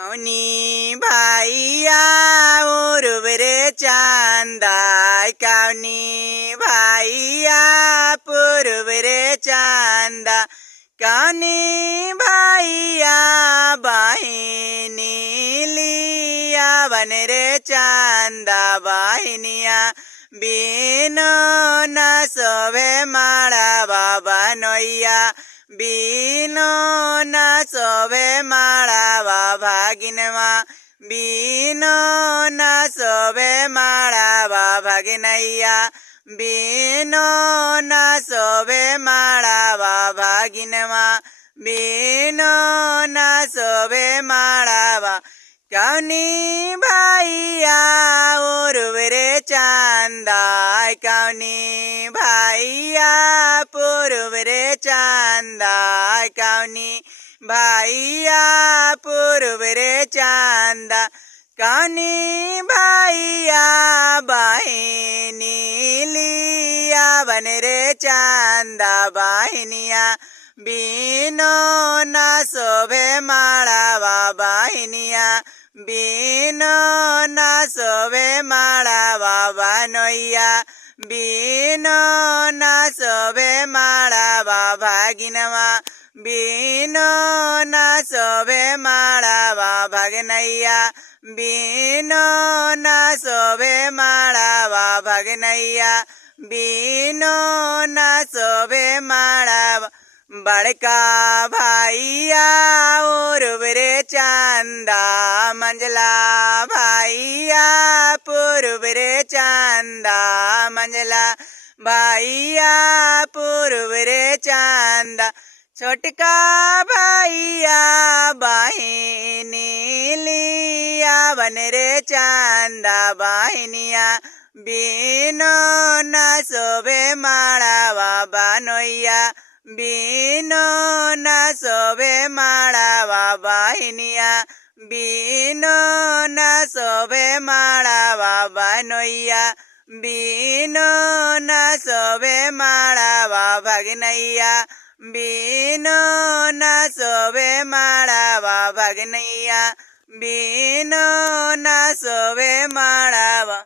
কাউনি ভাইয়া উরুবরে চান্দায় কাউনি ভাইয়া পুরুবরে চান্দা কাউনি ভাইয়া বাহিনী লিয়া বনরে চান্দা বাহিনিয়া বিনো না সবে মারা বাবা নইয়া বিনো না সবে মারা বাবা গিনমা বিনো না সবে মারা বাবা গিনাইয়া বিনো না সবে মারা বাবা গিনমা বিনো না সবে মারা বা কাউনি ভাইয়া উরুবরে চান্দায় কাউনি ভাইয়া পুরুবরে চান্দায় কাউনি ভাইয়া পুরুবরে চান্দা কাউনি ভাইয়া বাহিনী লিয়া বনরে চান্দা বাহিনিয়া বিনো না শোভে মারা বাহিনিয়া বিনো না শোভে মারা বাবা নইয়া বিনো না শোভে মারা বাবা গিনমা বিনো না শোভে মারা বাবা গনাইয়া বিনো না শোভে মারা বাবা গনাইয়া বিনো না শোভে মারা बड़का भाइया उरुबरे चांदा मंजला भाइया पुरुबरे चांदा मंजला भाइया पुरुबरे चांदा छोटका भाइया बाहिनी लिया बनरे चांदा बाहिनिया बिनो न शोभे माड़ा बाबा नोइया बिनो न शोभे माड़ा बाबा हिनिया बिनो न शोभे माड़ा बाबा नोइया बिनो न शोभे माड़ा बाबा गनैया बिनो न शोभे माड़ा बाबा गनैया बिनो न शोभे माड़ा